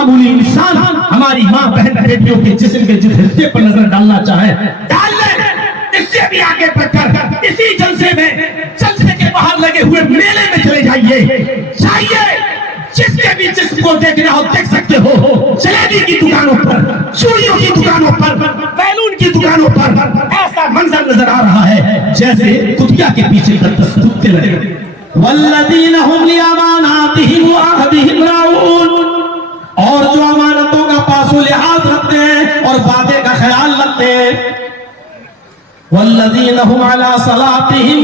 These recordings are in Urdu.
معمولی انسان ہماری ماں بہن بیٹیوں کے جسم کے جس حصے پر نظر ڈالنا چاہے ڈال لیں. اس سے بھی آگے بڑھ کر اسی جلسے میں جلسے کے باہر لگے ہوئے میلے میں چلے جائیے جس کے بھی جسم کو دیکھنا ہو دیکھ سکتے ہو. جلیبی کی دکانوں پر, چوڑیوں کی دکانوں پر, بیلون کی دکانوں پر ایسا منظر نظر آ رہا ہے جیسے کتیا کے پیچھے دھوکتے لگے. والذین هم لأماناتهم وعهدهم راعون, اور جو امانتوں کا پاس و لحاظ رکھتے ہیں اور وعدے کا خیال رکھتے ہیں. والذین هم علی صلاتهم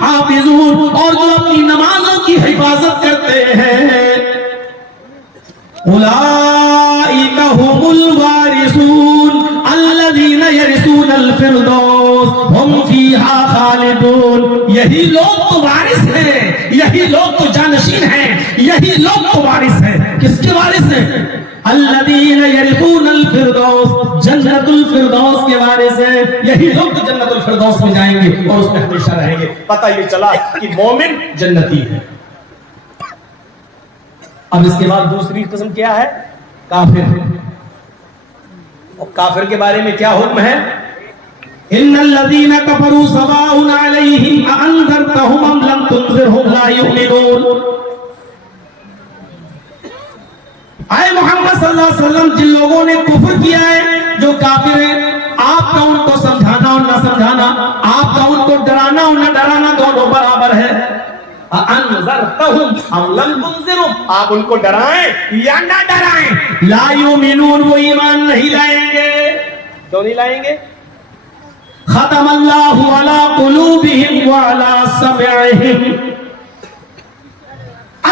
حافظون, اور جو اپنی نمازوں کی حفاظت کرتے ہیں. اولئک هم الوارثون الذین یرثون الفردوس هم فیہا خالدون. یہی لوگ تو وارث ہیں, یہی لوگ تو جانشین ہیں, یہی لوگ تو وارث ہیں. کس کے وارث ہیں؟ الذین یرثون الفردوس, جنت الفردوس کے وارث ہیں. یہی لوگ تو جنت الفردوس میں جائیں گے اور اس میں ہمیشہ رہیں گے. پتہ یہ چلا کہ مومن جنتی ہے. اب اس کے بعد دوسری قسم کیا ہے؟ کافر. اور کافر کے بارے میں کیا حکم ہے؟ ان الذين كفروا سواء عليهم أأنذرتهم أم لم تنذرهم لا يؤمنون. اے محمد صلی اللہ علیہ وسلم, جن لوگوں نے کفر کیا ہے, جو کافر ہیں, آپ کا ان کو سمجھانا اور نہ سمجھانا, آپ کا ان کو ڈرانا اور نہ ڈرانا دونوں برابر ہے. أأنذرتهم أم لم تنذرهم, آپ ان کو ڈرائیں یا نہ ڈرائیں, لا يؤمنون, وہ ایمان نہیں لائیں گے. کیوں نہیں لائیں گے؟ ختم اللہ علی قلوبہم وعلی سمعہم.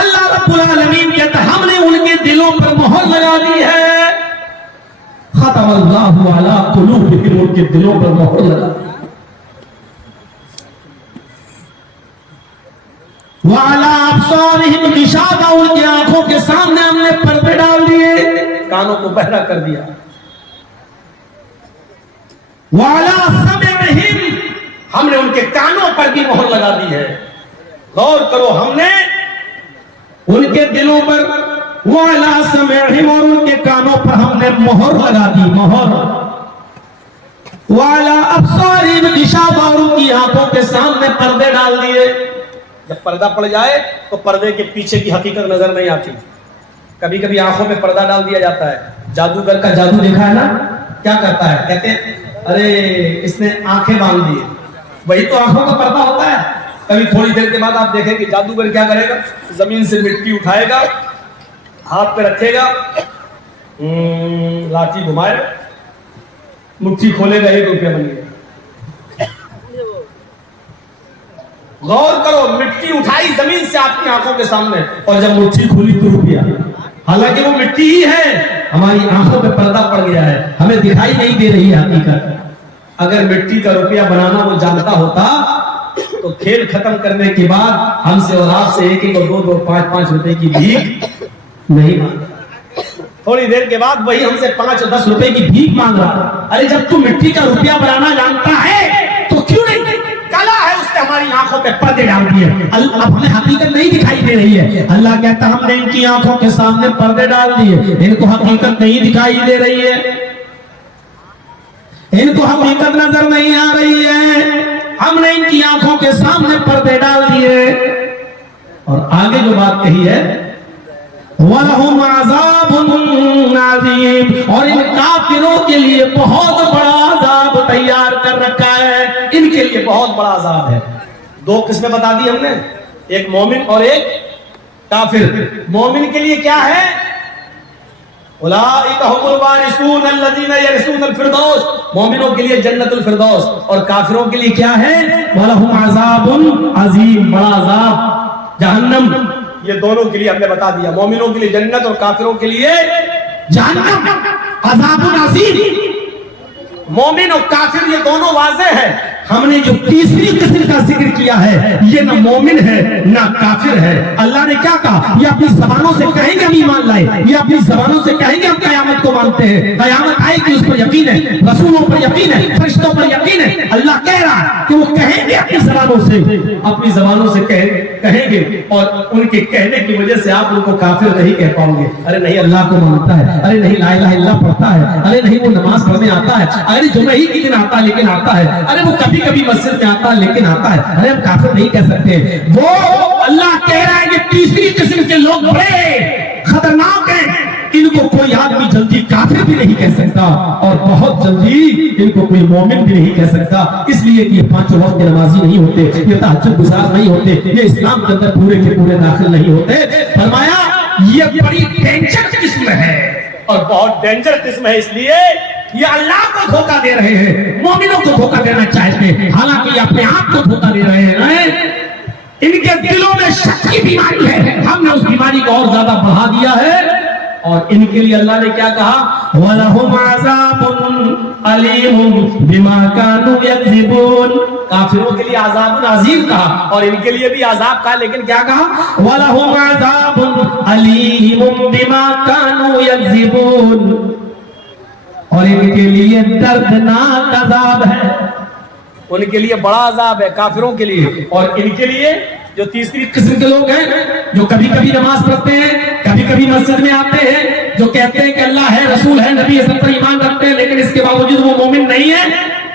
اللہ رب العالمین کہتا ہے ہم نے ان کے دلوں پر مہر لگا دی ہے. ختم اللہ علی قلوبہم, ان کے دلوں پر مہر لگا دی. وعلی ابصارہم غشاوہ, ان کی آنکھوں کے سامنے ہم نے پردے ڈال دیے, کانوں کو بہرا کر دیا. وعلی سمعہم, ہم نے ان کے کانوں پر بھی مہر لگا دی ہے. غور کرو, ہم نے ان کے دلوں پر, وعلی سمعہم, اور ان کے کانوں پر ہم نے مہر لگا دی, مہر. وعلی ابصارہم غشاوہ, اور ان کی آنکھوں کے سامنے پردے ڈال دیے. جب پردہ پڑ جائے تو پردے کے پیچھے کی حقیقت نظر نہیں آتی. کبھی کبھی آنکھوں میں پردہ ڈال دیا جاتا ہے. جادوگر کا جادو دیکھا ہے نا, کیا کرتا ہے؟ کہتے ہیں ارے اس نے آنکھیں باندھ دی, وہی تو آنکھوں کا پردہ ہوتا ہے. کبھی تھوڑی دیر کے بعد آپ دیکھیں کہ جادوگر کیا کرے گا, زمین سے مٹی اٹھائے گا, ہاتھ پہ رکھے گا, لاٹھی گھمائے, مٹھی کھولے گا, 1 روپیہ بن گیا. غور کرو, مٹی اٹھائی زمین سے آپ کی آنکھوں کے سامنے, اور جب مٹھی کھولی تو روپیہ. حالانکہ وہ مٹی ہی ہے, ہماری آنکھوں پہ پردہ پڑ گیا ہے, ہمیں دکھائی نہیں دے رہی ہے حقیقت. اگر مٹی کا روپیہ بنانا وہ جانتا ہوتا تو کھیل ختم کرنے کے بعد ہم سے اور آپ سے 1 اور 2 5 روپے کی بھیک نہیں مانگتا. تھوڑی دیر کے بعد وہی ہم سے 5 اور 10 روپے کی بھیک مانگ رہا. ارے جب تو مٹی کا روپیہ بنانا جانتا ہے تو کیوں نہیں, کلا ہے اس نے ہماری آنکھوں پہ پردے ڈال دیے. اب ہمیں حقیقت نہیں دکھائی دے رہی ہے. اللہ کہتا ہم نے ان کی آنکھوں کے سامنے پردے ڈال دیے, ان کو حقیقت نہیں دکھائی دے رہی ہے, ان کو حقیقت نظر نہیں آ رہی ہے. ہم نے ان کی آنکھوں کے سامنے پردے ڈال دیے. اور آگے جو بات کہی ہے, وَلَهُمْ عَذَابٌ عَظِيمٌ, اور ان کافروں کے لیے بہت بڑا عذاب تیار کر رکھا ہے. ان کے لیے بہت بڑا عذاب ہے. 2 قسمیں بتا دی ہم نے, ایک مومن اور ایک کافر. مومن کے لیے کیا ہے؟ اولئک هم الوارثون الذین یرثون الفردوس, مومنوں کے لیے جنت الفردوس. اور کافروں کے لیے کیا ہے؟ وَلَهُمْ عَذَابٌ عَظِيمٌ, بڑا عذاب جہنم. یہ دونوں کے لیے ہم نے بتا دیا, مومنوں کے لیے جنت اور کافروں کے لیے جہنم, عذاب عظیم. مومن اور کافر یہ دونوں واضح ہے. ہم نے جو تیسری قسم کا ذکر کیا ہے یہ نہ مومن ہے نہ کافر ہے. اللہ نے کیا کہا؟ یہ اپنی زبانوں سے کہیں گے ہم ایمان لائے, یہ اپنی زبانوں سے کہیں گے ہم قیامت کو مانتے ہیں, قیامت آئے گی اس پر یقین ہے, رسولوں پر یقین ہے, فرشتوں پر یقین ہے. اللہ کہہ رہا ہے کہ وہ کہیں گے اپنی زبانوں سے کہیں گے, اور ان کے کہنے کی وجہ سے آپ ان کو کافر نہیں کہہ پاؤ گے. ارے نہیں اللہ کو مانتا ہے, ارے نہیں لا الہ الا اللہ پڑھتا ہے, ارے نہیں وہ نماز پڑھنے آتا ہے, ارے جمعہ ہی کے دن آتا ہے لیکن آتا ہے, ارے وہ کبھی کبھی مسجد میں آتا ہے لیکن آتا ہے. ارے ہم کافر نہیں کہہ سکتے. وہ اللہ کہہ رہا ہے کہ تیسری قسم کے لوگ بڑے خطرناک ہیں, ان کو کوئی آدمی جلدی کافر بھی نہیں کہہ سکتا اور بہت جلدی ان کو کوئی مومن بھی نہیں کہہ سکتا, اس لیے کہ یہ پانچوں وقت کے نمازی نہیں ہوتے, یہ تہجد گزار نہیں ہوتے, یہ اسلام کے اندر پورے کے پورے داخل نہیں ہوتے. فرمایا یہ بڑی ڈینجر قسم ہے اور بہت ڈینجر قسم ہے, اس لیے یہ اللہ کو دھوکہ دے رہے ہیں, مومنوں کو دھوکہ دینا چاہتے ہیں, حالانکہ یہ اپنے آپ کو دھوکہ دے رہے ہیں. ان کے دلوں میں شک کی بیماری ہے, ہم نے اس بیماری کو اور زیادہ بڑھا دیا ہے. اور ان کے لیے اللہ نے کیا کہا؟ وَلَهُمْ عَذَابٌ عَلِيمٌ بِمَا كَانُوا يَكْذِبُونَ. کافروں کے لیے عذاب عظیم کہا اور ان کے لیے بھی عذاب کہا, لیکن کیا کہا؟ وَلَهُمْ عَذَابٌ عَلِيمٌ بِمَا كَانُوا يَكْذِبُونَ. اور ان کے لیے دردناک عذاب ہے, ان کے لیے بڑا عذاب ہے کافروں کے لیے. اور ان کے لیے جو تیسری قسم کے لوگ ہیں جو کبھی کبھی نماز پڑھتے ہیں, کبھی کبھی مسجد میں آتے ہیں, جو کہتے ہیں کہ اللہ ہے, رسول ہے, نبی سب پر ایمان رکھتے ہیں, لیکن اس کے باوجود وہ مومن نہیں ہے.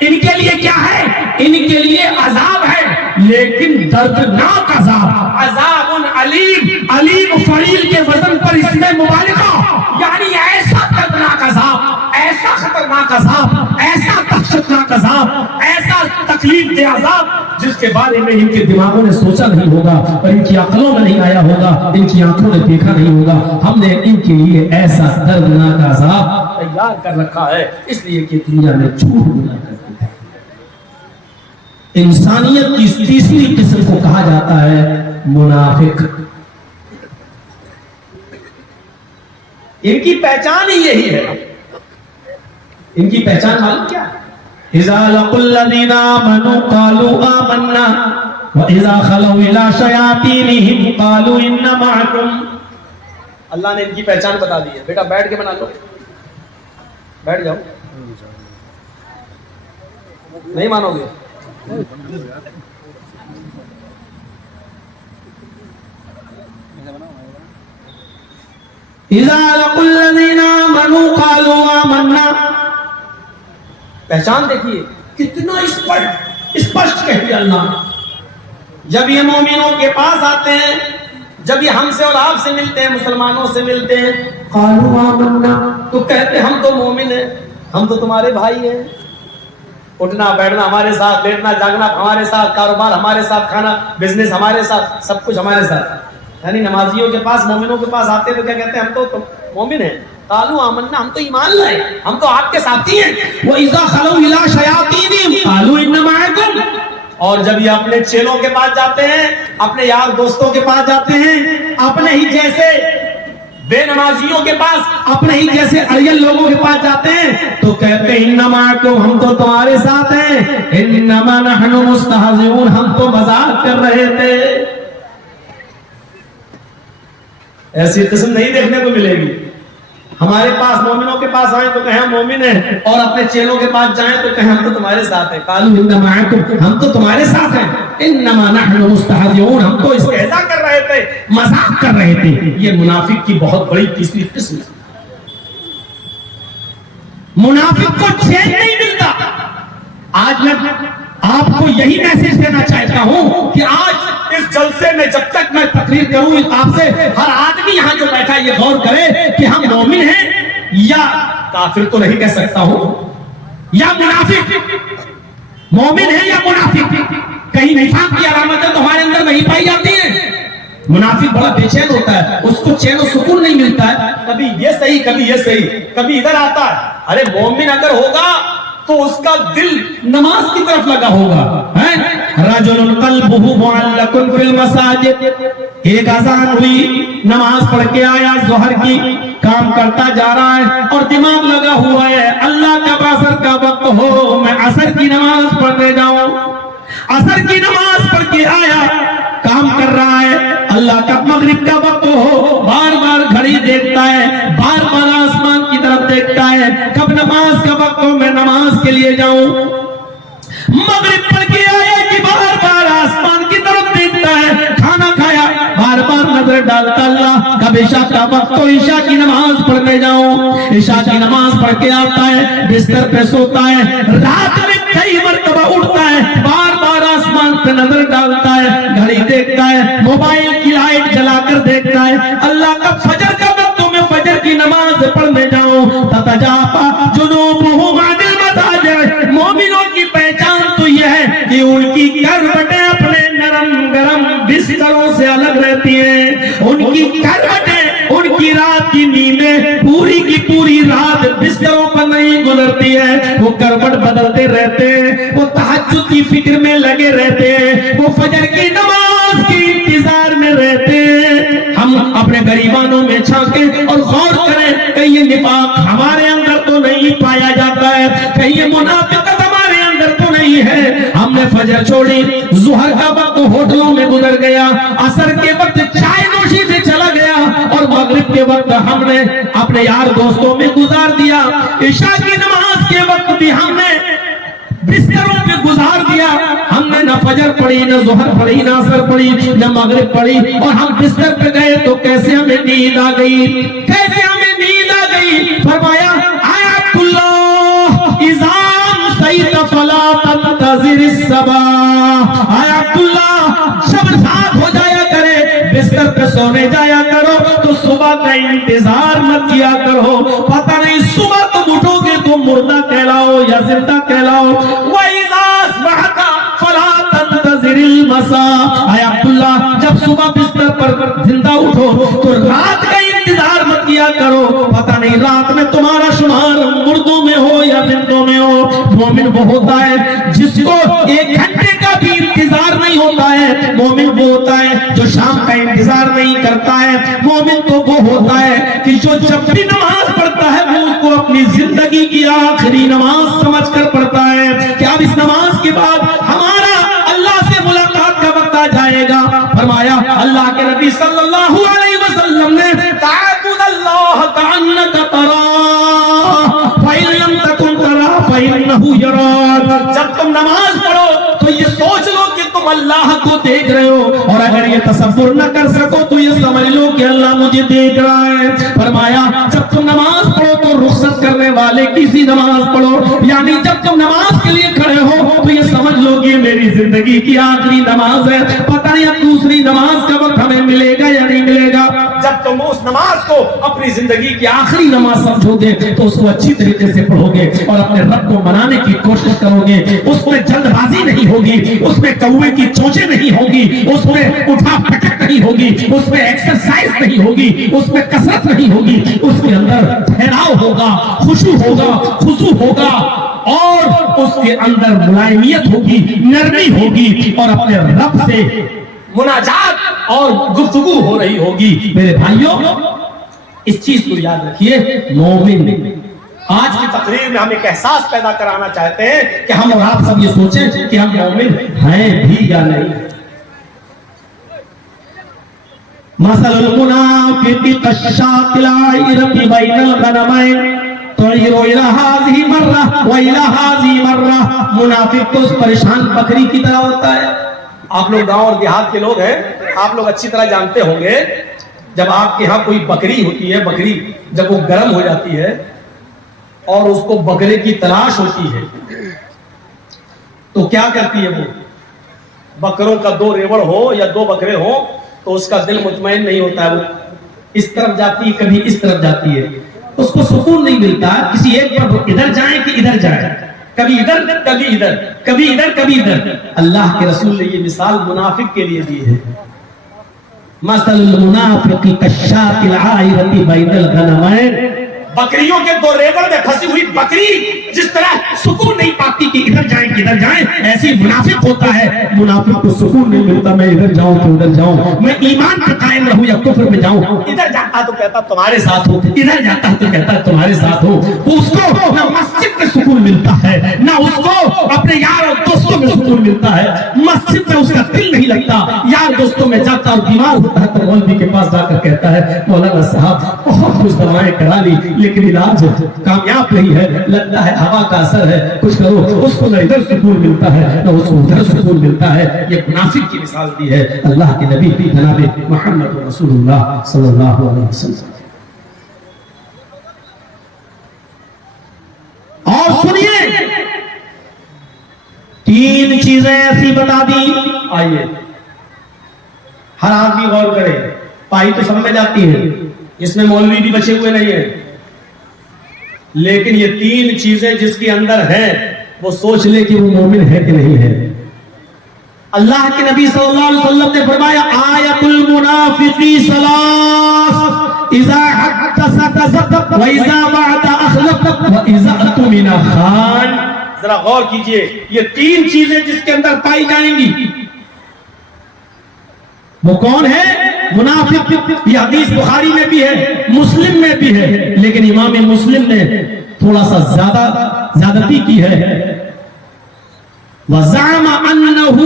ان کے لیے کیا ہے؟ ان کے لیے عذاب ہے لیکن دردناک عذاب. عذاب علیم, علیم فعیل کے وزن پر اسم مبالغہ, یعنی ایسا دردناک عذاب, ایسا خطرناک عذاب, ایسا دہشتناک عذاب, ایسا تکلیف دہ عذاب جس کے بارے میں ان کے دماغوں نے سوچا نہیں ہوگا اور ان کی عقلوں میں نہیں آیا ہوگا, ان کی آنکھوں نے دیکھا نہیں ہوگا. ہم نے ان کے لیے ایسا دردناک عذاب تیار کر رکھا ہے, اس لیے کہ دنیا میں جھوٹ بولا کرتے ہیں. انسانیت کی تیسری قسم کو کہا جاتا ہے منافق. ان کی پہچان ہی یہی ہے. ان کی پہچان معلوم کیا ہے؟ اذا لقوا الذين آمنوا قالوا آمنا واذا خلوا الى شياطينهم قالوا انا معكم. اللہ نے ان کی پہچان بتا دی ہے. بیٹا بیٹھ کے بنا لو, بیٹھ جاؤ, نہیں مانو گے؟ اذا لقوا الذين آمنوا قالوا آمنا. پہچان دیکھیے کتنا اسپشٹ کہہ دیا اللہ نے. جب یہ مومنوں کے پاس آتے ہیں, جب یہ ہم سے اور آپ سے ملتے ہیں, مسلمانوں سے ملتے ہیں, قالوا آمنا, تو کہتے ہیں ہم تو مومن ہیں, ہم تو تمہارے بھائی ہیں, اٹھنا بیٹھنا ہمارے ساتھ, لیٹنا جاگنا ہمارے ساتھ, کاروبار ہمارے ساتھ, کھانا بزنس ہمارے ساتھ, سب کچھ ہمارے ساتھ. یعنی نمازیوں کے پاس, مومنوں کے پاس آتے ہیں تو کیا کہتے ہیں؟ ہم تو مومن ہیں. قالوا آمنا, ہم تو ایمان لائے, ہم تو آپ کے ساتھی ہیں. وَإِذَا خَلَوْا إِلَىٰ شَيَاطِينِهِمْ قَالُوا إِنَّ مَعَكُمْ. اور جب یہ اپنے چیلوں کے پاس جاتے ہیں, اپنے یار دوستوں کے پاس جاتے ہیں, اپنے ہی جیسے بے نمازیوں کے پاس, اپنے ہی جیسے اڑیل لوگوں کے پاس جاتے ہیں تو کہتے ہیں اِنَّ مَعَكُمْ, ہم تو تمہارے ساتھ ہیں. إِنَّمَا نَحْنُ مُسْتَهْزِئُونَ, ہم تو مذاق کر رہے تھے. ایسی قسم نہیں دیکھنے کو ملے گی. ہمارے پاس, مومنوں کے پاس آئیں تو کہیں ہم مومن ہیں, اور اپنے چیلوں کے پاس جائیں تو کہیں ہم تو تمہارے ساتھ ہیں. قالوا إِنَّ مَعَكُمْ, ہم تو تمہارے ساتھ ہیں. إِنَّمَا نَحْنُ مُسْتَهْزِئُونَ, ہم تو استہزاء کر رہے تھے, مذاق کر رہے تھے. یہ منافق کی بہت بڑی تیسری قسم ہے. منافق کو چین نہیں ملتا. آج میں آپ کو یہی میسج دینا چاہتا ہوں کہ آج اس جلسے میں جب تک میں تقریر کروں, آپ سے ہر آدمی یہاں جو بیٹھا یہ غور کرے کہ ہم مومن ہیں یا کافر تو نہیں کہہ سکتا ہوں, یا منافق. مومن ہے یا منافق, کہیں نفاق کی علامتیں تو ہمارے اندر نہیں پائی جاتی ہیں. منافق بڑا بے چین ہوتا ہے, اس کو چین و سکون نہیں ملتا ہے, کبھی یہ صحیح کبھی یہ صحیح, کبھی ادھر آتا ہے. ارے مومن اگر ہوگا تو اس کا دل نماز کی طرف لگا ہوگا, رجل قلبه معلق فی المساجد، ایک اذان ہوئی، نماز پڑھ کے آیا ظہر کی، کام کرتا جا رہا ہے اور دماغ لگا ہوا ہے اللہ کا عصر کا وقت ہو، میں عصر کی نماز پڑھنے جاؤں۔ عصر کی نماز پڑھ کے آیا، کام کر رہا ہے، اللہ کا مغرب کا وقت ہو، بار بار گھڑی دیکھتا ہے، بار بار آسمان کی طرف دیکھتا ہے، کب نماز کا وقت ہو میں نماز کے لیے جاؤں۔ مغرب پڑھ کے آیا کہ بار بار آسمان کی طرف دیکھتا ہے، کھانا کھایا بار بار نظر ڈالتا اللہ کب عشاء کا وقت ہو عشاء کی نماز پڑھنے جاؤں۔ عشاء کی نماز پڑھ کے آتا ہے، بستر پہ سوتا ہے، رات میں کئی مرتبہ اٹھتا ہے، بار بار آسمان پہ نظر ڈالتا ہے، گھڑی دیکھتا ہے، موبائل کی لائٹ جلا کر دیکھتا ہے، اللہ کا فجر کا وقت ہو میں فجر کی نماز پڑھنے جاؤں۔ تتجافا جنوبہم عن المضاجع، مومنوں کی پہچان تو یہ ہے کہ ان کی کروٹیں اپنے نرم گرم بستروں سے الگ رہتی ہیں، ان کی کروٹیں، ان کی رات کی نیندیں پوری کی پوری رات بستروں پر نہیں گزرتی ہے، وہ کروٹ بدلتے رہتے ہیں، وہ تہجد کی فکر میں لگے رہتے ہیں، وہ فجر کی نماز کے انتظار میں رہتے ہیں۔ ہم اپنے گریبانوں میں جھانکیں اور غور کریں کہ یہ نفاق ہمارے اندر تو نہیں پایا جاتا ہے، کہ یہ منافقت ہمارے اندر تو نہیں ہے۔ ہم نے فجر چھوڑی، ظہر کا وقت ہوٹلوں میں گزر گیا، عصر کے وقت چائے نوشی سے چلا گیا، اور مغرب کے وقت ہم نے اپنے یار دوستوں میں گزار دیا، عشاء کی نماز کے وقت بھی ہم نے بستروں پہ گزار دیا۔ ہم نے نہ فجر پڑھی، نہ ظہر پڑھی، نہ عصر پڑھی، نہ مغرب پڑھی، اور ہم بستر پہ گئے تو کیسے ہمیں نیند آ گئی، کیسے ہمیں نیند آ گئی۔ فرمایا آیات اللہ اذا سیت فلا تنتظر الصباح، آیات اللہ جب رات ہو جایا کرے بستر پہ سونے جایا کرو تو صبح کا انتظار مت کیا کرو، پتہ نہیں صبح تم اٹھو گے تو مردہ کہلاؤ یا زندہ کہلاؤ۔ وَإِذَا أَصْبَحْتَ فَلَا تَنتَظِرِ الْمَسَاءَ، اے عبداللہ جب صبح بستر پر زندہ اٹھو تو رات کا انتظار مت کیا کرو، پتہ نہیں رات میں تمہارا شمار مردوں میں ہو یا زندوں میں ہو۔ مومن وہ ہوتا ہے جس کو ایک گھنٹے کا بھی انتظار نہیں ہوتا ہے، مومن وہ ہوتا ہے جو شام کا انتظار نہیں کرتا ہے، مومن تو وہ ہوتا ہے کہ جو جب بھی نماز پڑھتا ہے وہ اس کو اپنی زندگی کی آخری نماز سمجھ کر پڑھتا ہے کہ اب اس نماز کے بعد ہمارا اللہ سے ملاقات کا وقت آ جائے گا۔ فرمایا اللہ کے نبی صلی اللہ علیہ وسلم نے تعبد اللہ کأنک تراہ فإن لم تکن تراہ فإنہ یراک، جب تم نماز پڑھو تو یہ سوچ لو کہ تم اللہ کو دیکھ رہے ہو، اور اگر یہ تصور نہ کر سکو تو یہ سمجھ لو کہ اللہ مجھے دیکھ رہا ہے۔ فرمایا جب تم نماز پڑھو تو رخصت کرنے والے کسی نماز پڑھو، یعنی جب تم نماز کے لیے کھڑے ہو تو یہ سمجھ لو کہ میری زندگی کی آخری نماز ہے، پتہ نہیں اب دوسری نماز کا وقت ہمیں ملے گا یا نہیں ملے گا۔ جب تم اس نماز کو اپنی زندگی کی آخری نماز سمجھو گے تو اس کو اچھی طریقے سے پڑھو گے اور اپنے رب کو منانے کی کوشش کرو گے، اس میں جلد بازی نہیں ہوگی، اس میں کوے کی چونچیں نہیں ہوگی، اس میں اٹھا پٹک نہیں ہوگی، اس میں ایکسرسائز نہیں ہوگی، اس میں کثرت نہیں ہوگی، اس کے اندر ٹھہراؤ ہوگا، خشوع ہوگا، خضوع ہوگا، اور اس کے اندر ملائمیت ہوگی، نرمی ہوگی، اور اپنے رب سے مناجات اور گفتگو ہو رہی ہوگی۔ میرے بھائیوں اس چیز کو یاد رکھیے، مومن آج کی تقریر میں ہم ایک احساس پیدا کرانا چاہتے ہیں کہ ہم اور آپ سب یہ سوچیں کہ ہم مومن ہیں بھی یا نہیں۔ مثل المنافق كالشاة العائرة بين الغنمين تعير إلى هذه مرة وإلى هذه مرة، منافق تو اس پریشان بکری کی طرح ہوتا ہے۔ آپ لوگ گاؤں اور دیہات کے لوگ ہیں، آپ لوگ اچھی طرح جانتے ہوں گے جب آپ کے ہاں کوئی بکری ہوتی ہے، بکری جب وہ گرم ہو جاتی ہے اور اس کو بکرے کی تلاش ہوتی ہے تو کیا کرتی ہے؟ وہ بکروں کا دو ریوڑ ہو یا دو بکرے ہو تو اس کا دل مطمئن نہیں ہوتا ہے، وہ اس طرف جاتی ہے کبھی اس طرف جاتی ہے، اس کو سکون نہیں ملتا کسی ایک پر ادھر جائیں کہ ادھر جائیں، کبھی ادھر کبھی ادھر، کبھی ادھر کبھی ادھر۔ اللہ کے رسول نے یہ مثال منافق کے لیے دی ہے، مثل المنافق كالشاة العائرة بين الغنمين بکریوں کے دو ریوڑ میں پھنسی ہوئی بکری جس طرح سکون نہیں پاتی کہ ادھر جائیں کدھر جائیں، ایسی منافق ہوتا ہے، منافق کو سکون نہیں ملتا میں ادھر جاؤں تو ادھر جاؤں، میں ایمان پہ قائم رہوں یا کفر میں جاؤں، ادھر جاتا تو کہتا تمہارے ساتھ ہو، ادھر جاتا تو کہتا تمہارے ساتھ ہو۔ اس کو نہ مسجد میں سکون ملتا ہے، نہ اس کو اپنے یار اور دوستوں میں سکون ملتا ہے، مسجد میں اس کا دل نہیں لگتا، یار دوستوں میں جاتا اور بیمار ہوتا ہے تو مولوی کے پاس جا کر کہتا ہے مولانا صاحب بہت کچھ دوائیں کرا لی لیکن علاج کامیاب نہیں ہے، لگتا ہے ہوا کا اثر ہے، کچھ کرو۔ اس کو نہ ادھر سکون ملتا ہے نہ اس کو ادھر سکون ملتا ہے۔ یہ منافق کی مثال دی ہے اللہ کے نبی جناب محمد رسول اللہ صلی اللہ علیہ وسلم۔ اور سنیے تین چیزیں ایسی بتا دی، آئیے ہر آدمی غور کرے، پائی تو سمجھ جاتی ہے، اس میں مولوی بھی بچے ہوئے نہیں ہیں، لیکن یہ تین چیزیں جس کے اندر ہیں وہ سوچ لے کہ وہ مومن ہے کہ نہیں ہے۔ اللہ کے نبی صلی اللہ علیہ وسلم نے فرمایا آیت المنافقی ثلاث، اذا حدث کذب واذا وعد اخلف واذا اؤتمن خان۔ ذرا غور کیجئے، یہ تین چیزیں جس کے اندر پائی جائیں گی وہ کون ہے؟ منافق۔ یہ حدیث بخاری میں بھی ہے، مسلم میں بھی ہے، لیکن امام مسلم نے تھوڑا سا زیادتی کی ہے۔ وَزَعَمَ أَنَّهُ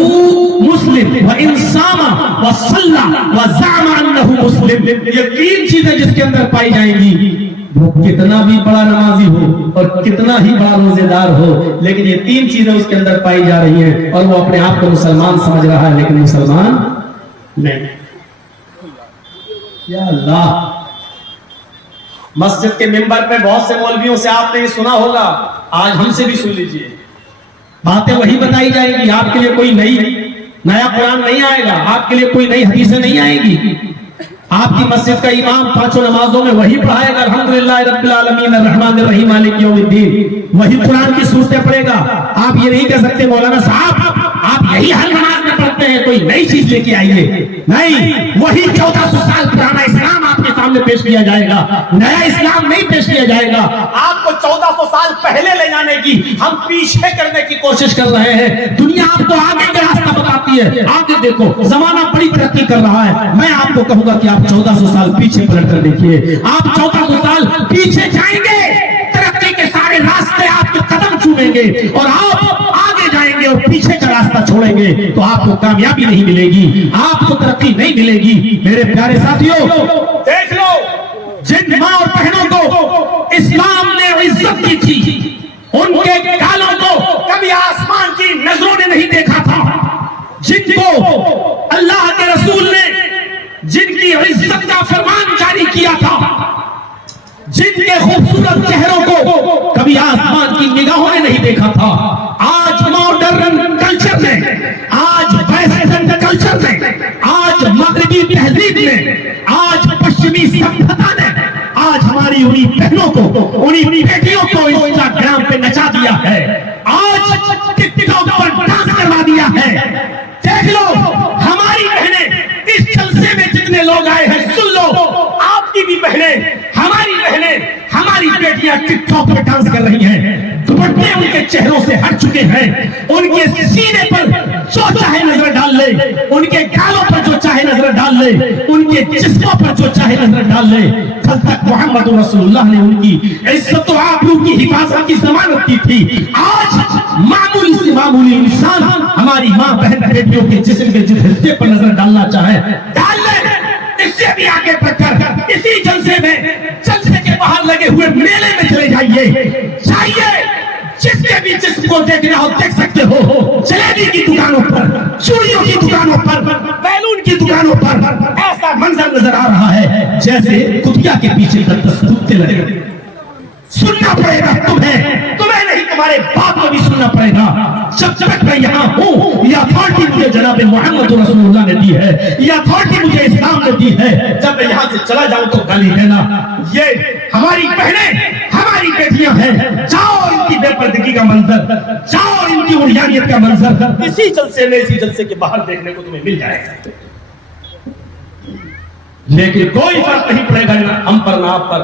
مُسْلِمٌ وَإِنْ صَامَ وَصَلَّى وَزَعَمَ أَنَّهُ مُسْلِمٌ۔ یہ تین چیزیں جس کے اندر پائی جائیں گی، وہ کتنا بھی بڑا نمازی ہو اور کتنا ہی بڑا روزے دار ہو، لیکن یہ تین چیزیں اس کے اندر پائی جا رہی ہیں اور وہ اپنے آپ کو مسلمان سمجھ رہا ہے لیکن مسلمان نہیں۔ یا اللہ، مسجد کے منبر پہ بہت سے مولویوں سے آپ نے یہ سنا ہوگا، آج ہم سے بھی سن لیجئے، باتیں وہی بتائی جائیں گی، آپ کے لیے کوئی نیا قرآن نہیں آئے گا، آپ کے لیے کوئی نئی حدیثیں نہیں آئیں گی۔ آپ کی مسجد کا امام پانچوں نمازوں میں وہی پڑھائے گا، الحمدللہ رب العالمین الرحمن الرحیم مالک یوم الدین، وہی قرآن کی صورتیں پڑھے گا۔ آپ یہ نہیں کہہ سکتے مولانا صاحب آپ یہی ہر نماز میں پڑھتے ہیں، کوئی نئی چیز لے کے آئیے، نہیں، وہی 1400 سال پرانا اسلام آپ کے سامنے پیش کیا جائے گا، نیا اسلام نہیں پیش کیا جائے گا۔ آپ کو 1400 سال پہلے لے جانے کی، ہم پیچھے کرنے کی کوشش کر رہے ہیں۔ دنیا آپ کو آگے کا راستہ بتاتی ہے، آگے دیکھو، زمانہ بڑی ترقی کر رہا ہے، میں آپ کو کہوں گا کہ آپ 1400 سال پیچھے پلٹ کر دیکھیے، آپ 1400 سال پیچھے جائیں گے، ترقی کے سارے راستے آپ کے قدم چومیں گے اور آپ آگے جائیں گے اور پیچھے کا راستہ چھوڑیں گے تو آپ کو کامیابی نہیں ملے گی، آپ کو ترقی نہیں ملے گی۔ میرے پیارے ساتھیوں، دیکھ لو جن ماں اور بہنوں کو اسلام نے عزت دی تھی، ان کے گالوں کو کبھی آسمان کی نظروں نے نہیں دیکھا تھا، جن کو اللہ کے رسول نے جن کی عزت کا فرمان جاری کیا تھا، جن کے خوبصورت چہروں کو کبھی آسمان کی نگاہوں نے نہیں دیکھا تھا، آج ماڈرن کلچر میں، آج ویسٹرن کلچر میں، آج مغربی تہذیب میں، آج پشچمی سبھیتا نے آج ہماری انہی بہنوں کو، انہی بیٹیوں کو انسٹاگرام پہ نچا دیا ہے، آج ٹک ٹاک پر ڈانس کروا دیا ہے۔ دیکھ لو ہماری بہنیں، اس جلسے میں جتنے لوگ آئے ہیں سن لو، آپ کی بھی بہنیں، ہماری بیٹیاں ٹک ٹاک پہ ڈانس کر رہی ہیں، دوپٹے ان کے چہروں سے ہٹ چکے ہیں، ان کے سینے پر جو چاہے نظر ڈال لے، ان کے گالوں پر جو چاہے نظر ڈال لے، ان کے جسموں پر جو چاہے نظر ڈال لے۔ کل تک محمد رسول اللہ نے ان کی عزت و آبرو کی حفاظت کی ضمانت کی تھی، آج معمولی سے معمولی انسان ہماری ماں بہن بیٹیوں کے جسم کے جس حصے پر نظر ڈالنا چاہے ڈال لے۔ اس سے بھی آگے بڑھ کر اسی جلسے میں، جلسے کے باہر لگے ہوئے میلے میں چلے جائیے، جس کے بھی جسم کو دیکھنا ہو دیکھ سکتے ہو، جلیبی کی دکانوں پر، چوڑیوں کی دکانوں پر، بیلون کی دکانوں پر ایسا منظر نظر آ رہا ہے جیسے کتیا کے پیچھے کتے لگے۔ سننا پڑے گا تمہیں نہیں، تمہارے باپ کو بھی سننا پڑے گا۔ جب تک میں یہاں ہوں، یہ اتھارٹی مجھے جناب محمد رسول اللہ نے دی ہے، یہ اتھارٹی مجھے اسلام نے دی ہے۔ جب میں یہاں سے چلا جاؤں تو گالی دینا، یہ ہماری بہنیں، ہماری بیٹیاں ہیں، جاؤ ان کی بے پردگی کا منظر، جاؤ ان کی عریانیت کا منظر اسی جلسے میں، اسی جلسے کے باہر دیکھنے کو تمہیں مل جائے گا، لیکن کوئی فرق نہیں پڑے گا نہ ہم پر نہ آپ پر۔